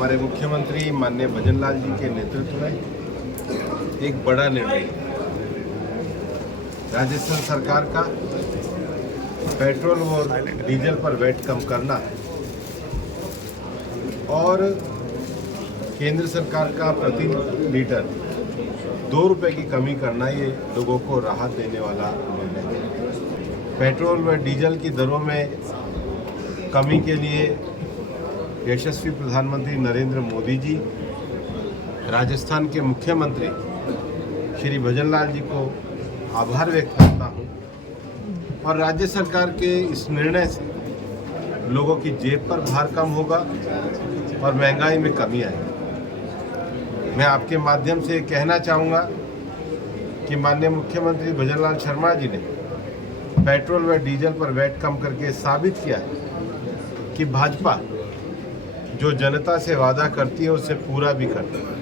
हमारे मुख्यमंत्री माननीय भजन लाल जी के नेतृत्व में एक बड़ा निर्णय राजस्थान सरकार का पेट्रोल और डीजल पर वैट कम करना और केंद्र सरकार का प्रति लीटर 2 रुपये की कमी करना, ये लोगों को राहत देने वाला निर्णय है। पेट्रोल व डीजल की दरों में कमी के लिए यशस्वी प्रधानमंत्री नरेंद्र मोदी जी, राजस्थान के मुख्यमंत्री श्री भजन लाल जी को आभार व्यक्त करता हूँ और राज्य सरकार के इस निर्णय से लोगों की जेब पर भार कम होगा और महंगाई में कमी आएगी। मैं आपके माध्यम से कहना चाहूँगा कि माननीय मुख्यमंत्री भजन लाल शर्मा जी ने पेट्रोल व डीजल पर वैट कम करके साबित किया है कि भाजपा जो जनता से वादा करती है उसे पूरा भी करती है,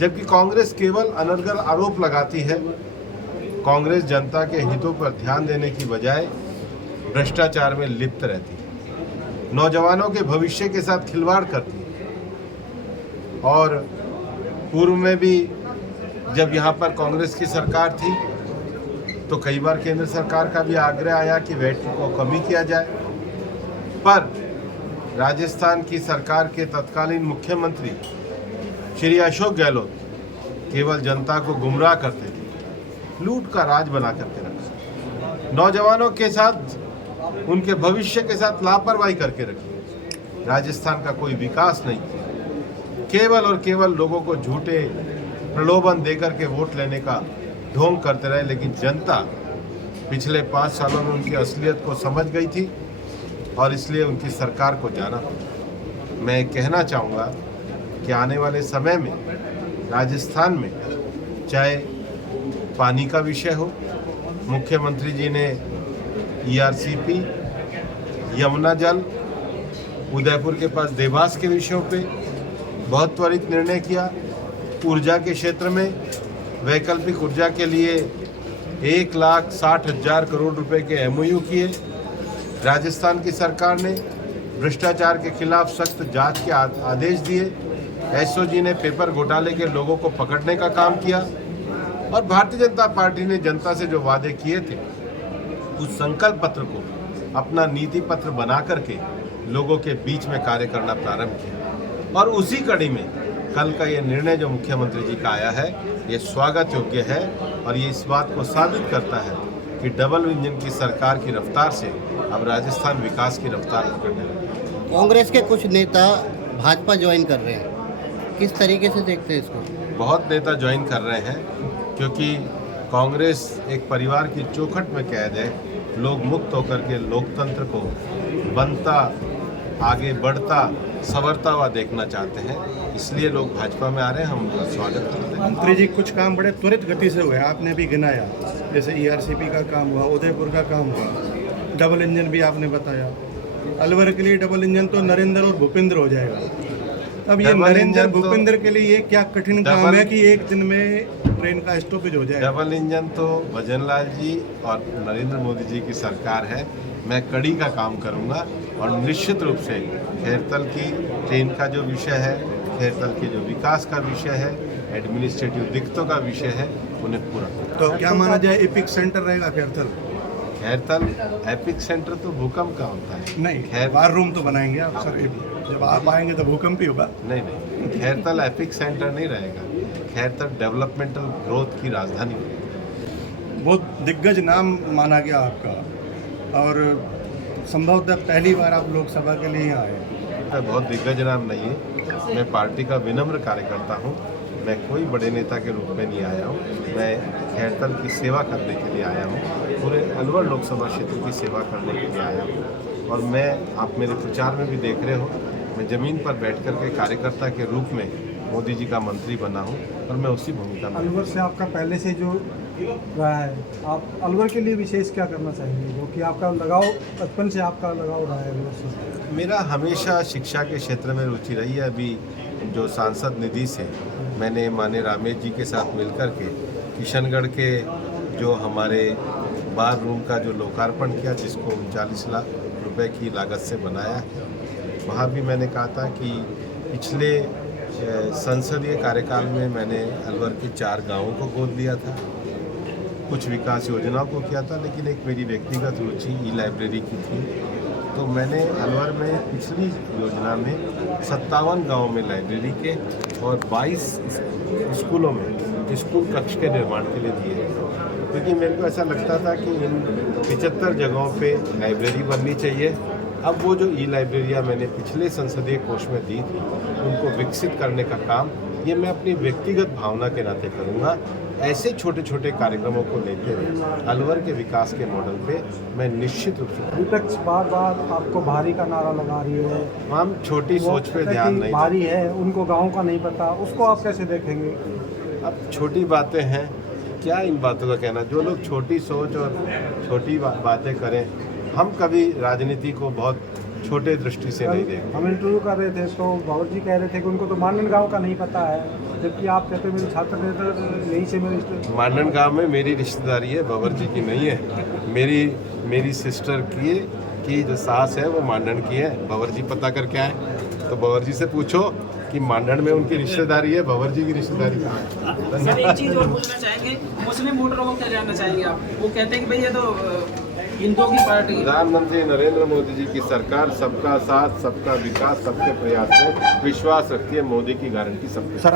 जबकि कांग्रेस केवल अनर्गल आरोप लगाती है। कांग्रेस जनता के हितों पर ध्यान देने की बजाय भ्रष्टाचार में लिप्त रहती है, नौजवानों के भविष्य के साथ खिलवाड़ करती है। और पूर्व में भी जब यहाँ पर कांग्रेस की सरकार थी तो कई बार केंद्र सरकार का भी आग्रह आया कि वैट को कमी किया जाए, पर राजस्थान की सरकार के तत्कालीन मुख्यमंत्री श्री अशोक गहलोत केवल जनता को गुमराह करते थे, लूट का राज बना करके रखा, नौजवानों के साथ, उनके भविष्य के साथ लापरवाही करके रखी। राजस्थान का कोई विकास नहीं, केवल और केवल लोगों को झूठे प्रलोभन देकर के वोट लेने का ढोंग करते रहे। लेकिन जनता पिछले 5 सालों में उनकी असलियत को समझ गई थी और इसलिए उनकी सरकार को जाना। मैं कहना चाहूँगा कि आने वाले समय में राजस्थान में चाहे पानी का विषय हो, मुख्यमंत्री जी ने ERCP, यमुना जल, उदयपुर के पास देवास के विषयों पे बहुत त्वरित निर्णय किया। ऊर्जा के क्षेत्र में वैकल्पिक ऊर्जा के लिए 1,60,000 करोड़ रुपए के MOU किए। राजस्थान की सरकार ने भ्रष्टाचार के खिलाफ सख्त जांच के आदेश दिए। SOG ने पेपर घोटाले के लोगों को पकड़ने का काम किया और भारतीय जनता पार्टी ने जनता से जो वादे किए थे उस संकल्प पत्र को अपना नीति पत्र बना करके लोगों के बीच में कार्य करना प्रारंभ किया। और उसी कड़ी में कल का ये निर्णय जो मुख्यमंत्री जी का आया है, ये स्वागत योग्य है और ये इस बात को साबित करता है कि डबल इंजन की सरकार की रफ्तार से अब राजस्थान विकास की रफ्तार पकड़ने लगा। कांग्रेस के कुछ नेता भाजपा ज्वाइन कर रहे हैं, किस तरीके से देखते हैं इसको? बहुत नेता ज्वाइन कर रहे हैं क्योंकि कांग्रेस एक परिवार की चौखट में कैद है। लोग मुक्त होकर के लोकतंत्र को बनता, आगे बढ़ता, संवरता हुआ देखना चाहते हैं, इसलिए लोग भाजपा में आ रहे हैं। हम उनका स्वागत करते हैं। मंत्री जी, कुछ काम बड़े त्वरित गति से हुए, आपने भी गिनाया, जैसे ERCP का काम हुआ, उदयपुर का काम हुआ, डबल इंजन भी आपने बताया। अलवर के लिए डबल इंजन तो नरेंद्र और भूपेंद्र हो जाएगा। अब ये नरेंद्र भूपेंद्र के लिए ये क्या कठिन काम है कि एक दिन में ट्रेन का स्टॉपेज हो जाए? डबल इंजन तो भजन लाल जी और नरेंद्र मोदी जी की सरकार है। मैं कड़ी का काम करूंगा और निश्चित रूप से खैरतल की ट्रेन का जो विषय है, खैरतल के जो विकास का विषय है, एडमिनिस्ट्रेटिव दिक्कतों का विषय है, उन्हें पूरा। तो क्या माना जाए, एपिक सेंटर रहेगा खैरतल? खैरतल एपिक सेंटर तो भूकंप का होता है। नहीं, वार रूम तो बनाएंगे आप सर, जब आप आएंगे तो भूकंप ही होगा। नहीं, खैरतल एपिक सेंटर नहीं रहेगा, खैरतल डेवलपमेंटल ग्रोथ की राजधानी। बहुत दिग्गज नाम माना गया आपका और संभवतः पहली बार आप लोकसभा के लिए आए। मैं बहुत दिग्गज नाम नहीं है, मैं पार्टी का विनम्र कार्यकर्ता हूँ। मैं कोई बड़े नेता के रूप में नहीं आया हूँ, मैं खैरतल की सेवा करने के लिए आया हूँ, पूरे अलवर लोकसभा क्षेत्र की सेवा करने के लिए आया हूँ। और मैं, आप मेरे प्रचार में भी देख रहे हो, मैं ज़मीन पर बैठ कर के कार्यकर्ता के रूप में मोदी जी का मंत्री बना हूँ और मैं उसी भूमिका में। अलवर से आपका पहले से जो रहा है, आप अलवर के लिए विशेष क्या करना चाहेंगे, जो कि आपका लगाव, बचपन से आपका लगाव रहा है अलवर से? मेरा हमेशा शिक्षा के क्षेत्र में रुचि रही है। अभी जो सांसद निधि से मैंने माननीय रामेश जी के साथ मिलकर के किशनगढ़ के जो हमारे बार रूम का जो लोकार्पण किया, जिसको 39 लाख रुपए की लागत से बनाया है, वहाँ भी मैंने कहा था कि पिछले संसदीय कार्यकाल में मैंने अलवर के 4 गांवों को गोद लिया था, कुछ विकास योजनाओं को किया था, लेकिन एक मेरी व्यक्तिगत रुचि ई लाइब्रेरी की थी। तो मैंने अलवर में पिछली योजना में 57 गाँव में लाइब्रेरी के और 22 स्कूलों में स्कूल कक्ष के निर्माण के लिए दिए, क्योंकि मेरे को ऐसा लगता था कि इन 75 जगहों पे लाइब्रेरी बननी चाहिए। अब वो जो ई लाइब्रेरियाँ मैंने पिछले संसदीय कोष में दी थी, उनको विकसित करने का काम ये मैं अपनी व्यक्तिगत भावना के नाते करूँगा। ऐसे छोटे छोटे कार्यक्रमों को लेते हुए अलवर के विकास के मॉडल पे मैं निश्चित रूप से विपक्ष बार बार आपको भारी का नारा लगा रही है, हम छोटी सोच पे वो ध्यान कि नहीं भारी है, उनको गांव का नहीं पता, उसको आप कैसे देखेंगे? अब छोटी बातें हैं, क्या इन बातों का कहना। जो लोग छोटी सोच और छोटी बातें करें, हम कभी राजनीति को बहुत छोटे दृष्टि से नहीं देखें। हम इंटरव्यू कर रहे थे तो बाबू जी कह रहे थे कि उनको तो मांडन गांव का नहीं पता है, जबकि आप कहते मेरे छात्र नेता यहीं से मेरे मांडन गांव में मेरी रिश्तेदारी है, बाबर जी की नहीं है। मेरी सिस्टर की जो सास है वो मांडन की है। बाबर जी पता करके आए तो बाबर जी से पूछो कि मांडन में उनकी रिश्तेदारी है, बाबर जी की रिश्तेदारी कहाँ है। सर एक चीज़ और पूछना चाहेंगे, मुस्लिम वोटरों को क्या जानना चाहेंगे आप? वो कहते हैं कि भाई ये तो हिंदुओं की पार्टी है। प्रधानमंत्री नरेंद्र मोदी जी की सरकार सबका साथ, सबका विकास, सबके प्रयास में विश्वास रखती है। मोदी की गारंटी सबके सर